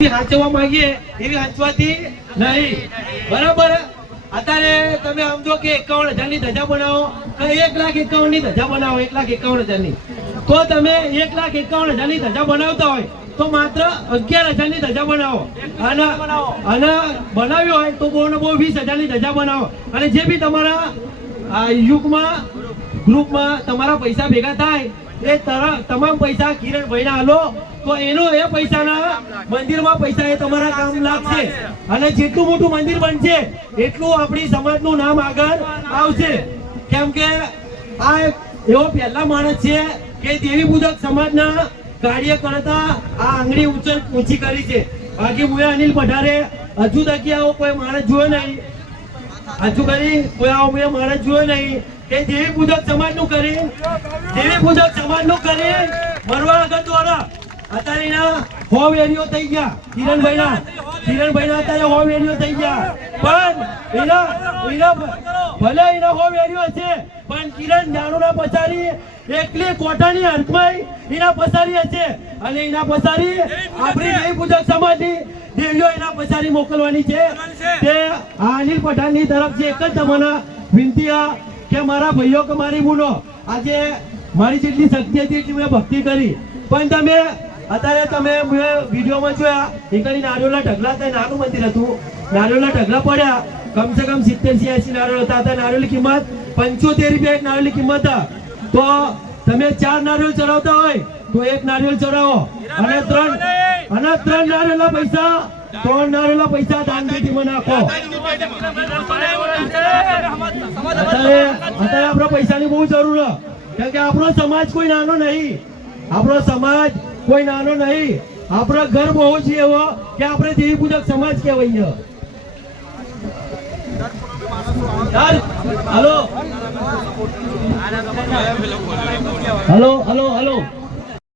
હાંચવા માંગીએ એવી હાંચવાતી નહીં, બરાબર? અત્યારે તમે સમજો કે 51,000 ની ધજા બનાવો, 1,51,000 ની ધજા બનાવો, 1,51,000 ની, તો તમે 1,51,000 ની ધજા બનાવતા હોય તો માત્ર 11,000 ની ધજા બનાવો, અને બનાવ્યો હોય તો બહુ 20,000 ની ધજા બનાવો. અને જે બી તમારા યુગમાં ગ્રુપમાં તમારા પૈસા ભેગા થાય એ તમામ પૈસા કિરણભાઈને આલો તો એનો એ પૈસાના મંદિરમાં પૈસા એ તમારા કામ લાગશે. અને જેટલું મોટું મંદિર બનશે એટલું આપણી સમાજનું નામ આગળ આવશે. કેમ કે આ એવો પહેલા માણસ છે કે દેવી પૂજક સમાજના કાર્ય કરતા આ આંગળી ઊંચી કરી છે. બાકી હું અનિલ પઢારે હજુ તકી આવો કોઈ માણસ જોયો નહીં, હજુ કરી કોઈ આવો મેં માણસ જોયો નહીં કે દેવી પૂજક સમાજનું કરી, દેવી પૂજક સમાજનું કરી મરવા આગળ દ્વારા. અત્યારે એના હોવ એરિયો થઈ ગયા કિરણભાઈના અત્યારે હોવ એરિયો થઈ ગયા, પણ એના ભલે એના હોવ એરિયો છે પણ કિરણ જાણુના પછાડી એકલી કોટાની હાથમાં એના પસારી હશે. અને એના પસારી આપણી દેવી પૂજક સમાજની દેવીઓ એના પછાડી મોકલવાની છે. તે અનિલ પઠાણની તરફથી એક જ તમને વિનંતી કે મારા ભાઈઓ કે મારી બહેનો, આજે મારી જેટલી શક્તિ હતી એટલી મેં ભક્તિ કરી, પણ તમે અત્યારે તમે વિડીયોમાં જોયા એકડી નારિયેળના ઢગલા હતા, નાનું મંદિર હતું, નારિયેળના ઢગલા પડ્યા કમસે કમ 70-80 નારિયેળ હતા. નારિયેળની કિંમત 75 રૂપિયા એક નારિયેળની કિંમત હતા. તો તમે 4 નારિયેળ ચડાવતા હોય તો એક નારિયેળ ચડાવો, અને 3 નારિયેળના પૈસા 3 નારિયેળના પૈસા દાન પેટીમાં નાખો. અત્યારે આપણે પૈસાની બહુ જરૂર છે, કેમ કે આપણો સમાજ કોઈ નાનો નહીં, આપણો સમાજ કોઈ નાનો નહીં. આપણો ઘર બહુ છે એવો કે આપણે દેવી પૂજક સમાજ કહેવાય. Hello hello hello hello